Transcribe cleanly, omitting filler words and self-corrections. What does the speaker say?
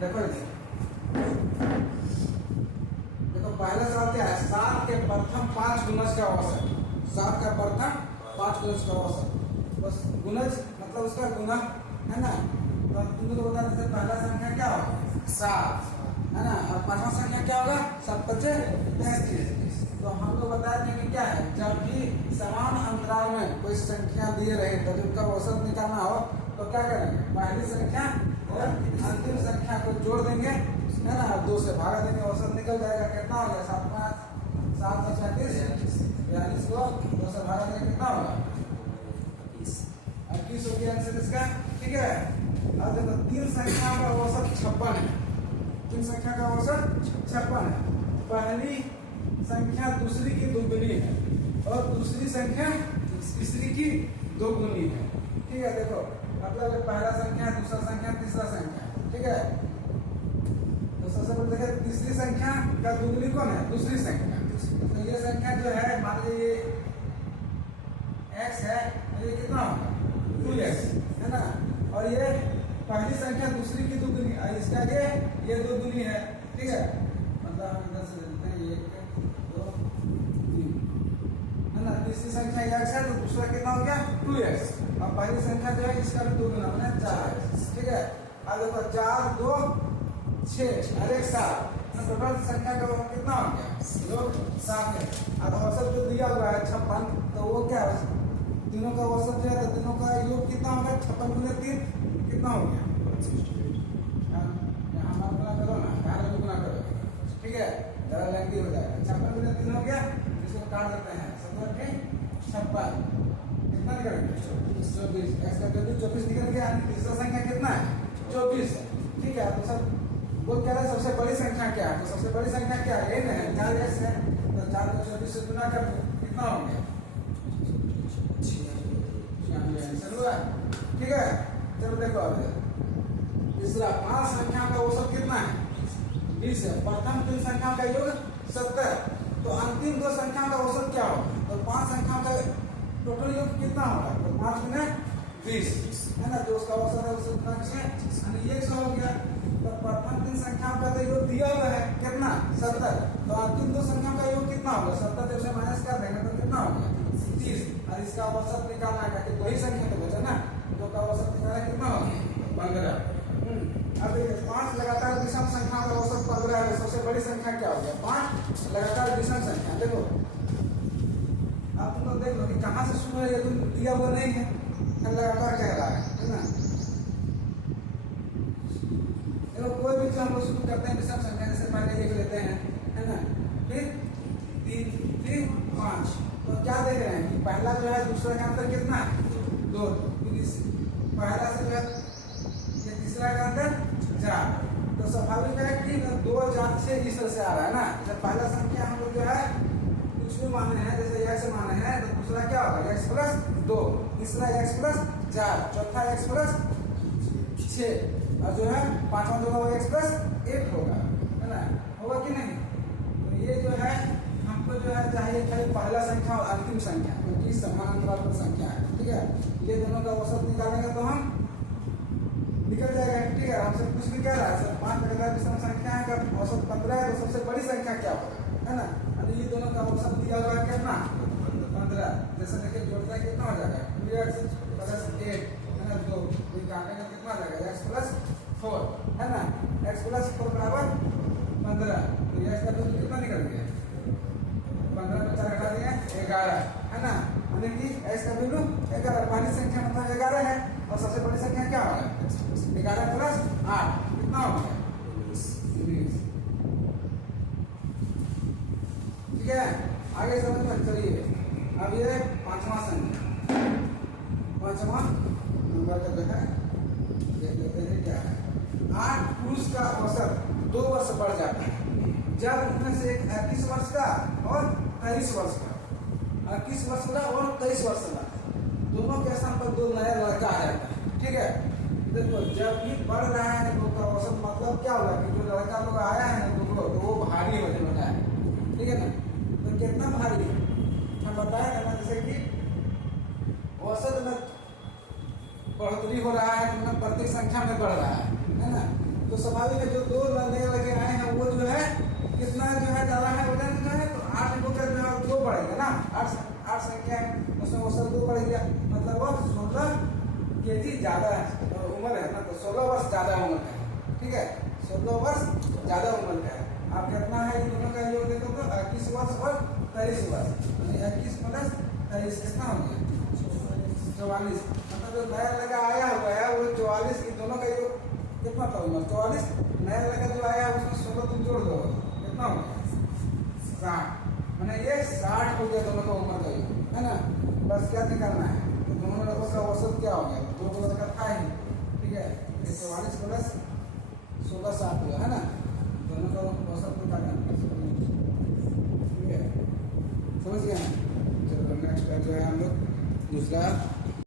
देखो इधर, देखो पहला सवाल क्या है, 7 के प्रथम 5 गुणज का औसत। 7 का प्रथम 5 गुणज का औसत, बस गुणज मतलब उसका गुना है ना। तो तुम लोग बता देते पहला संख्या क्या होगा 7 है ना, और पांचवा संख्या क्या होगा 7 × 5 = 35। तो हम लोग बताए थे कि क्या है, जब भी समान अंतराल में कोई संख्या दिए रहे तो उनका औसत निकालना हो तो क्या करेंगे, पहली संख्या और अंतिम संख्या को जोड़ देंगे है ना, 2 से भागा देंगे, औसत निकल जाएगा। कितना हो गया 7 × 5 = 7 × 35, 42 को 2 से भागा देंगे कितना होगा 21 हो गया आंसर इसका। ठीक है, अब देखो 3 संख्या का औसत 56 है। 3 संख्या का औसत 56 है। पहली संख्या दूसरी की दोगुनी है और दूसरी संख्या तीसरी की दोगुनी है। ठीक है, देखो मतलब पहला संख्या, दूसरा संख्या, तीसरा संख्या। ठीक है, तो सबसे पहले देखिए तीसरी संख्या का दोगुनी कौन है, दूसरी संख्या। तो ये संख्या जो है मान लीजिए x है, ये कितना होगा 2x है ना, और ये पहली संख्या दूसरी की दोगुनी, इसका ये दोगुनी है। ठीक है, मतलब हम इधर से लेते हैं 1 2 3 है ना, तीसरी संख्या x है तो दूसरा कितना हो गया 2x, और पहली संख्या जो है इसका भी दोगुना है 4x। ठीक है, अब देखो 4 2 6 और 1 7, टोटल संख्या का कितना हो गया लोग 7 है। अब औसत जो दिया हुआ है 56, तो वो क्या है, तीनों का औसत जो है तो तीनों का योग कितना होगा 56 × 3 कितना हो गया, यहाँ मान गुना करो ना, यहाँ गुना करो। ठीक है, जरा लेंदी हो जाएगा। 56 × 3 हो गया, इसको काट देते हैं 17 के 56 कितना निकलेगा 24। x का वैल्यू 24 निकल गया, यानी तीसरा संख्या कितना है 24 है। ठीक है, तो सब वो कह रहे हैं सबसे बड़ी संख्या क्या है, तो सबसे बड़ी संख्या क्या है n है, 4x है, तो 4 को 24 से गुना कर कितना हो गया 96 हुआ। ठीक है, चलो देखो अब तीसरा 5 संख्या का औसत कितना है 20 है। प्रथम 3 संख्या का योग 70, तो अंतिम 2 संख्या का औसत क्या होगा, तो 5 संख्या का टोटल योग कितना होगा, तो 5 × 20 है ना, जो उसका औसत है उसे गुना कीजिए, ये 100 हो गया। तो प्रथम 3 संख्या का तो योग दिया हुआ है कितना 70, तो अंतिम 2 संख्या का योग कितना होगा 70 जब से माइनस कर देंगे तो कितना होगा 30, और इसका औसत निकालना है कि 2 ही संख्या तो बचा ना, 2 का औसत निकालना कितना होगा 15। अब देखिए 5 लगातार विषम संख्या का औसत 15 है, सबसे बड़ी संख्या क्या हो गया 5 लगातार विषम संख्या। देखो अब तुम लोग देख लो कि कहाँ से शुरू है, ये तुम दिया हुआ नहीं है, लगातार कह रहा है ना। देखो कोई भी जो हम लोग शुरू करते हैं विषम संख्या, जैसे पहले 1 लेते हैं है ना, फिर 3 फिर 5, तो क्या देख रहे हैं कि पहला जो है दूसरा का अंतर कितना है 2, पहला से जो है ये तीसरा का अंतर 4, तो स्वाभाविक है कि 2 4 6 इस तरह से आ रहा है ना। जब पहला संख्या हम लोग जो है कुछ भी माने हैं, जैसे x माने हैं, तो दूसरा क्या होगा x + 2, तीसरा x + 4, चौथा x + 6, और जो है पांचवा जो होगा x + 8 होगा है ना, होगा कि नहीं। तो ये जो है हमको जो है चाहिए खाली पहला संख्या और अंतिम संख्या, क्योंकि समान अंतराल पर संख्या है। ठीक है, ये दोनों का औसत निकालेंगे तो हम निकल जाएगा। ठीक है, हमसे कुछ भी कह रहा है सर 5 लगातार विषम संख्या है, अगर औसत 15 है तो सबसे बड़ी संख्या क्या होगा है ना, और ये दोनों का औसत दिया हुआ है कितना 15, जैसे देखिए जोड़ता है कितना हो जाएगा 2x + 8 है ना, 2 काटेंगे कितना आ जाएगा x + 4 है ना, x + 4 = 15, तो x का वैल्यू कितना निकल गया 15 में 4 घटा दिए 11 है ना, यानी कि x का वैल्यू 11, पहली संख्या मतलब 11 है, और सबसे बड़ी संख्या क्या होगा 11 + 8 कितना हो गया 20। ठीक है, आगे समझ में चलिए। अब ये 5वां संख्या, 5वां नंबर का जो है देख लेते हैं क्या है। 8 पुरुष का औसत 2 वर्ष बढ़ जाता है जब उनमें से एक 21 वर्ष का और 23 वर्ष का, 21 वर्ष का और 23 वर्ष का, दोनों के स्थान पर 2 नया लड़का आ जाता है। ठीक है, देखो जब भी बढ़ रहा है तो का औसत मतलब क्या होगा कि जो लड़का लोग आया है ना तो वो भारी वजन होता है। ठीक है ना, तो कितना भारी हम बताए ना, जैसे कि औसत में बढ़ोतरी हो रहा है तो प्रत्येक संख्या में बढ़ रहा है ना, तो स्वाभाविक है जो दो नए लड़के आए हैं वो जो है कितना जो है ज्यादा है वजन जो है, तो 8 होकर जो है 2 बढ़ेगा ना, 8 संख्या है उसमें वो सब 2 बढ़ गया, मतलब वो 16 केजी ज्यादा उम्र है ना, तो 16 वर्ष ज्यादा उम्र का है, ठीक है, 16 वर्ष ज्यादा उम्र का है। आप कितना है इन दोनों का योग देखो तो 21 वर्ष और 23 वर्ष, 21 प्लस 23 कितना हो गया 44, मतलब जो नया लड़का आया हुआ है वो 44, इन दोनों का योग कितना था उम्र 44, नया लड़का जो आया है उसमें 16 तुम जोड़ दो कितना हो गया 60, मैंने ये 60 हो गया दोनों का उम्र का योग, है ना। बस क्या निकालना है, तो दोनों लड़कों का औसत क्या हो गया, 2 लड़का था ही, ठीक है, 44 प्लस 16 60 हुआ, है ना, दोनों का औसत निकालना, ठीक है, समझ गए। चलो नेक्स्ट जो है हम लोग दूसरा